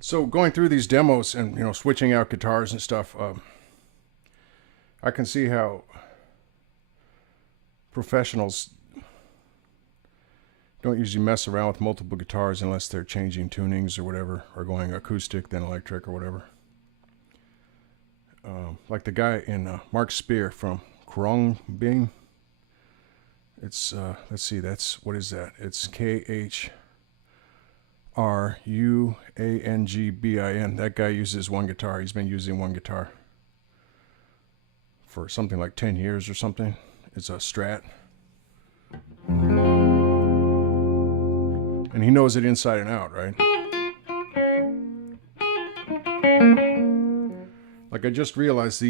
So going through these demos and switching out guitars and stuff, I can see how professionals don't usually mess around with multiple guitars unless they're changing tunings or whatever, or going acoustic then electric or whatever. Like the guy in Mark Spear from Khruangbin. It's let's see, what is that? It's Khruangbin. That guy uses one guitar. He's been using one guitar for something like 10 years or something. It's a Strat. And he knows it inside and out, right? Like I just realized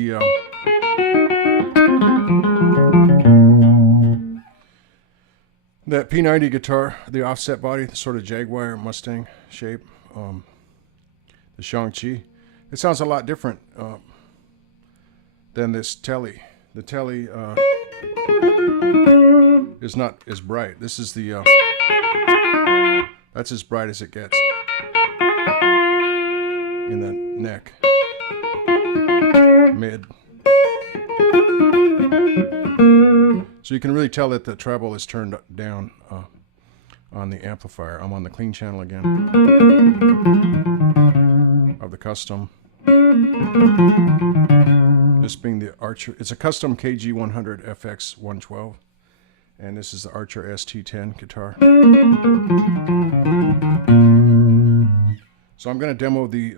that P90 guitar, the offset body, the sort of Jaguar Mustang shape, the Shang-Chi, it sounds a lot different than this Tele. The Tele is not as bright. This is the, that's as bright as it gets in the neck, mid. So you can really tell that the treble is turned down on the amplifier. I'm on the clean channel again of the custom. This being the Archer. It's a custom KG100 FX 112. And this is the Archer ST10 guitar. So I'm going to demo the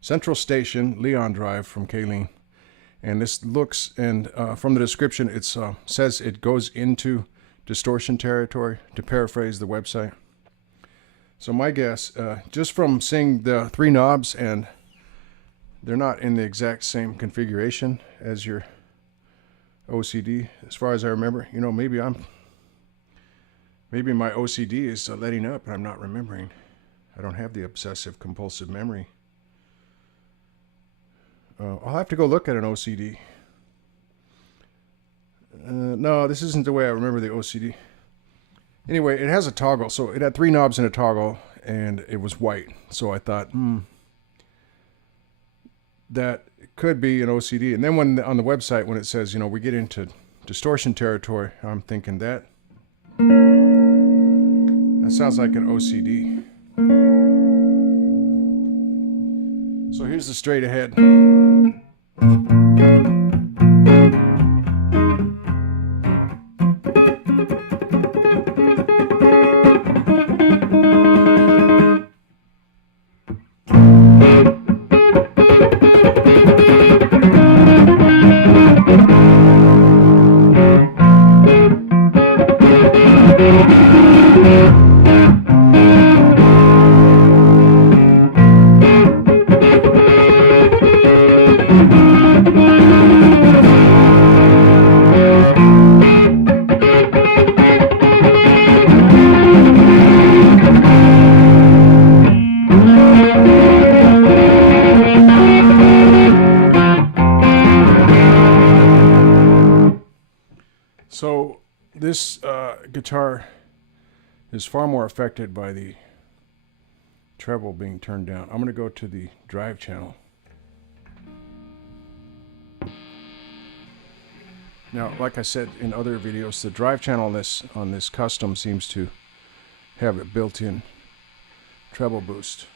Central Station Leon Drive from Caline. And this looks, and from the description, it says it goes into distortion territory, to paraphrase the website. So my guess, just from seeing the three knobs, and they're not in the exact same configuration as your OCD, as far as I remember. Maybe my OCD is letting up and I'm not remembering. I don't have the obsessive compulsive memory. I'll have to go look at an OCD. No, this isn't the way I remember the OCD. Anyway, it has a toggle. So it had three knobs and a toggle, and it was white. So I thought, that could be an OCD. And then when on the website, when it says, we get into distortion territory, I'm thinking that sounds like an OCD. So here's the straight ahead. So this guitar is far more affected by the treble being turned down. I'm going to go to the drive channel. Now, like I said in other videos, the drive channel on this custom seems to have a built-in treble boost.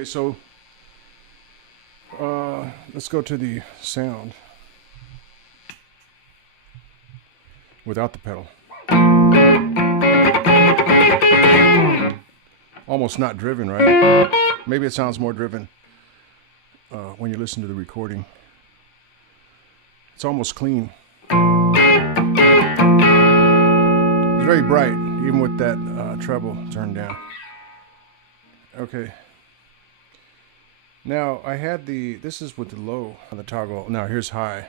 Okay, so let's go to the sound without the pedal. Almost not driven, right? Maybe it sounds more driven when you listen to the recording. It's almost clean. It's very bright, even with that treble turned down. Okay. Now, I had this is with the low on the toggle. Now, here's high.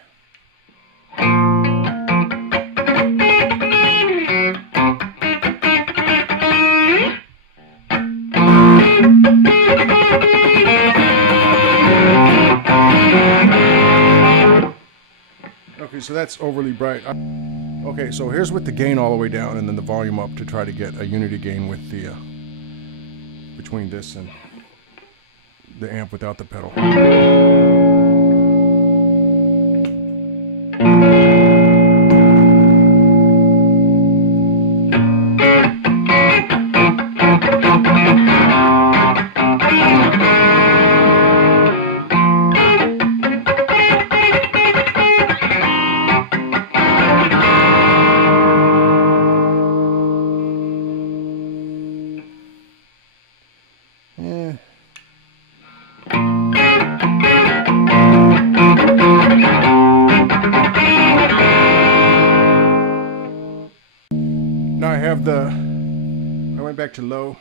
Okay, so that's overly bright. Okay, so here's with the gain all the way down and then the volume up to try to get a unity gain with the between this and the amp without the pedal. Now I have I went back to low.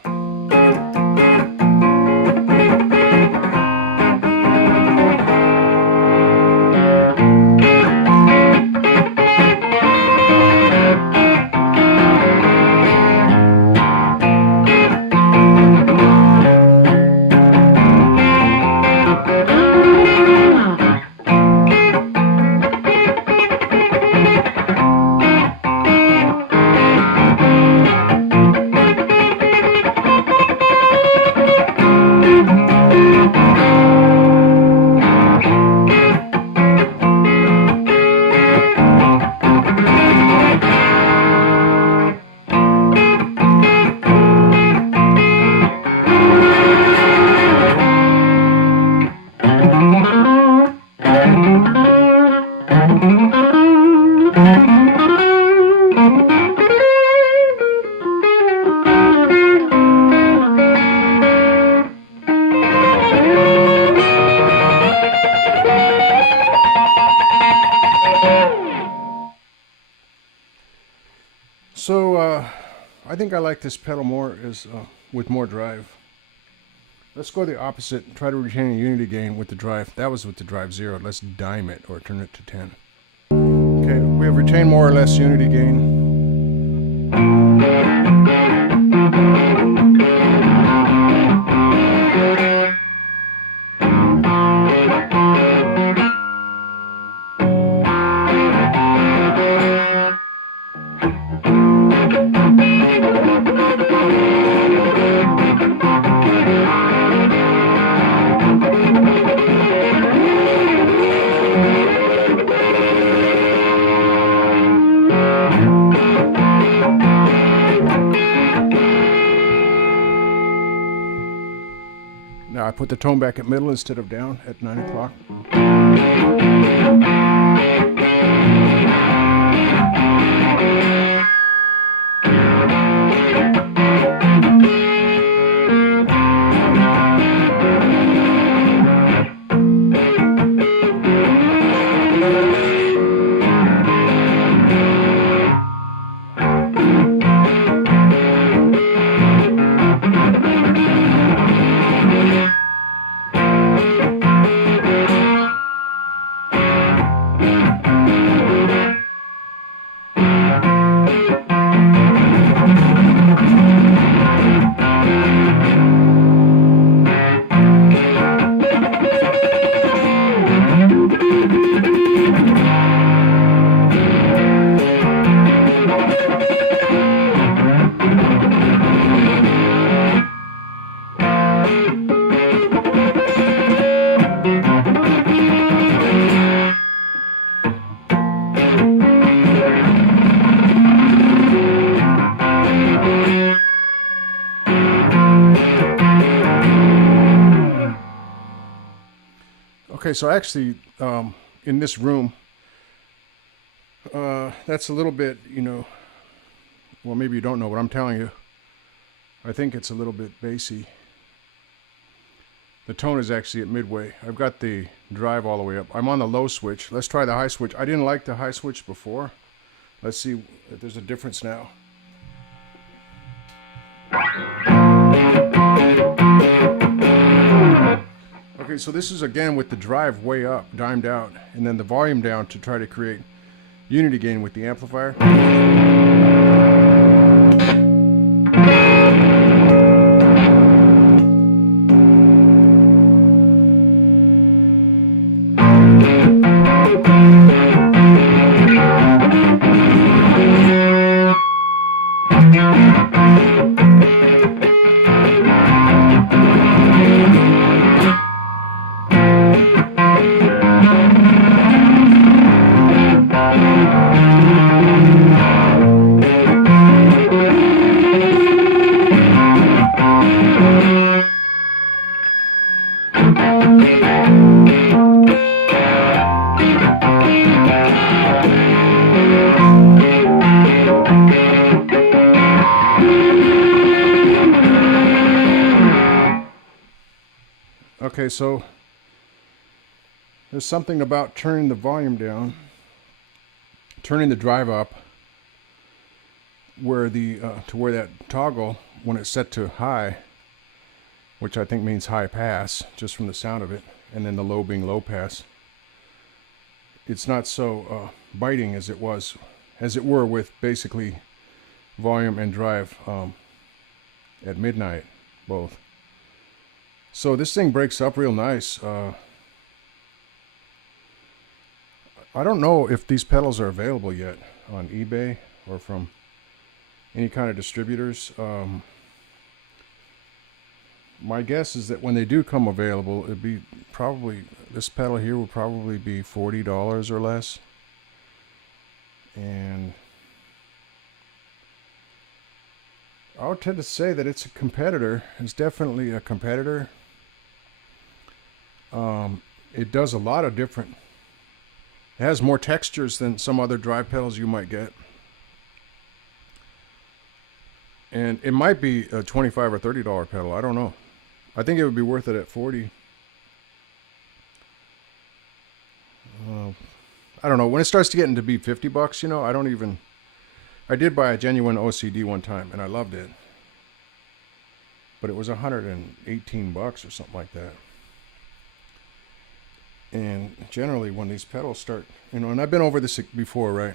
So I think I like this pedal more with more drive. Let's go the opposite. Try to retain a unity gain with the drive. That was with the drive 0. Let's dime it or turn it to 10. Okay, we have retained more or less unity gain. Now I put the tone back at middle instead of down at 9 o'clock. Okay, so actually, in this room, that's a little bit, well, maybe you don't know what I'm telling you. I think it's a little bit bassy. The tone is actually at midway. I've got the drive all the way up. I'm on the low switch. Let's try the high switch. I didn't like the high switch before. Let's see if there's a difference now. Okay, so this is again with the drive way up, dimed out, and then the volume down to try to create unity gain with the amplifier. Okay, so there's something about turning the volume down, turning the drive up, where to where that toggle, when it's set to high, which I think means high pass, just from the sound of it, and then the low being low pass, it's not so biting as it were with basically volume and drive at midnight, both. So this thing breaks up real nice. I don't know if these pedals are available yet on eBay or from any kind of distributors. My guess is that when they do come available, it'd be probably, this pedal here will probably be $40 or less. And I would tend to say that it's a competitor. It's definitely a competitor. It does a lot of different, it has more textures than some other drive pedals you might get. And it might be a $25 or $30 pedal, I don't know. I think it would be worth it at 40. I don't know, when it starts to get into be $50, I did buy a genuine OCD one time and I loved it. But it was $118 or something like that. And generally when these pedals start, and I've been over this before, right?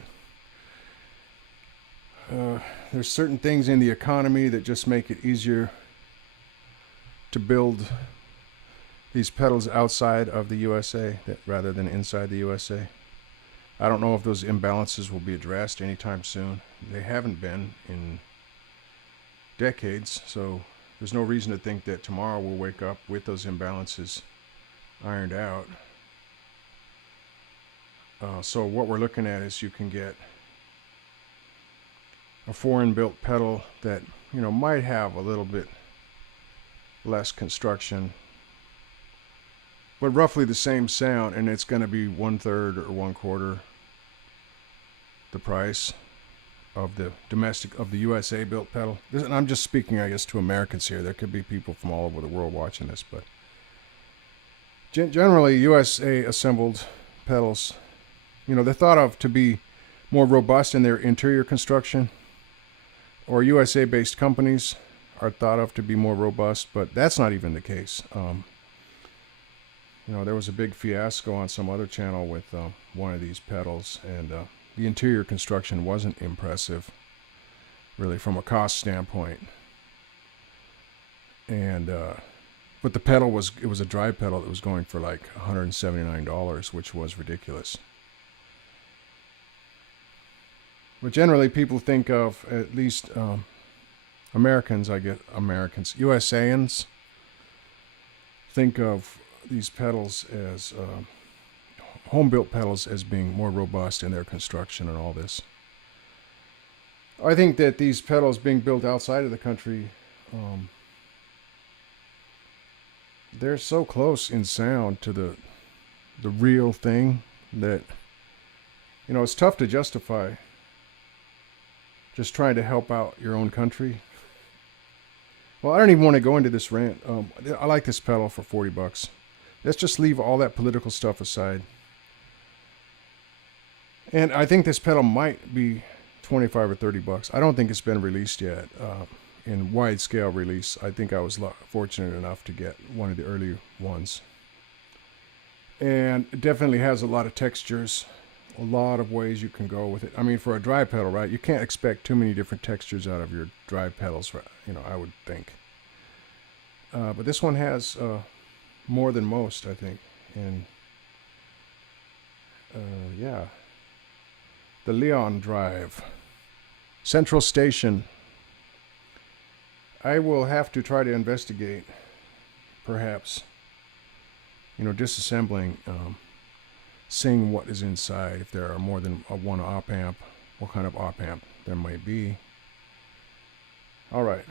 There's certain things in the economy that just make it easier to build these pedals outside of the USA rather than inside the USA. I don't know if those imbalances will be addressed anytime soon. They haven't been in decades, so there's no reason to think that tomorrow we'll wake up with those imbalances ironed out. So what we're looking at is you can get a foreign built pedal that might have a little bit less construction, but roughly the same sound, and it's going to be 1/3 or 1/4 the price of the USA built pedal. And I'm just speaking, I guess, to Americans here. There could be people from all over the world watching this, but generally USA assembled pedals, they're thought of to be more robust in their interior construction, or USA based companies are thought of to be more robust, but that's not even the case. There was a big fiasco on some other channel with one of these pedals, and the interior construction wasn't impressive, really, from a cost standpoint. And but the pedal was a drive pedal that was going for like $179, which was ridiculous. But generally, people think of, at least Americans, USAans, think of these pedals as home-built pedals as being more robust in their construction and all this. I think that these pedals being built outside of the country, they're so close in sound to the real thing that, it's tough to justify just trying to help out your own country. Well, I don't even want to go into this rant. I like this pedal for $40. Let's just leave all that political stuff aside. And I think this pedal might be 25 or $30. I don't think it's been released yet in wide scale release. I think I was fortunate enough to get one of the early ones. And it definitely has a lot of textures, a lot of ways you can go with it. I mean, for a dry pedal, right? You can't expect too many different textures out of your dry pedals, I would think. But this one has more than most, I think. And yeah. The Leon Drive. Central Station. I will have to try to investigate, perhaps, disassembling, seeing what is inside, if there are more than one op amp, what kind of op amp there might be. All right.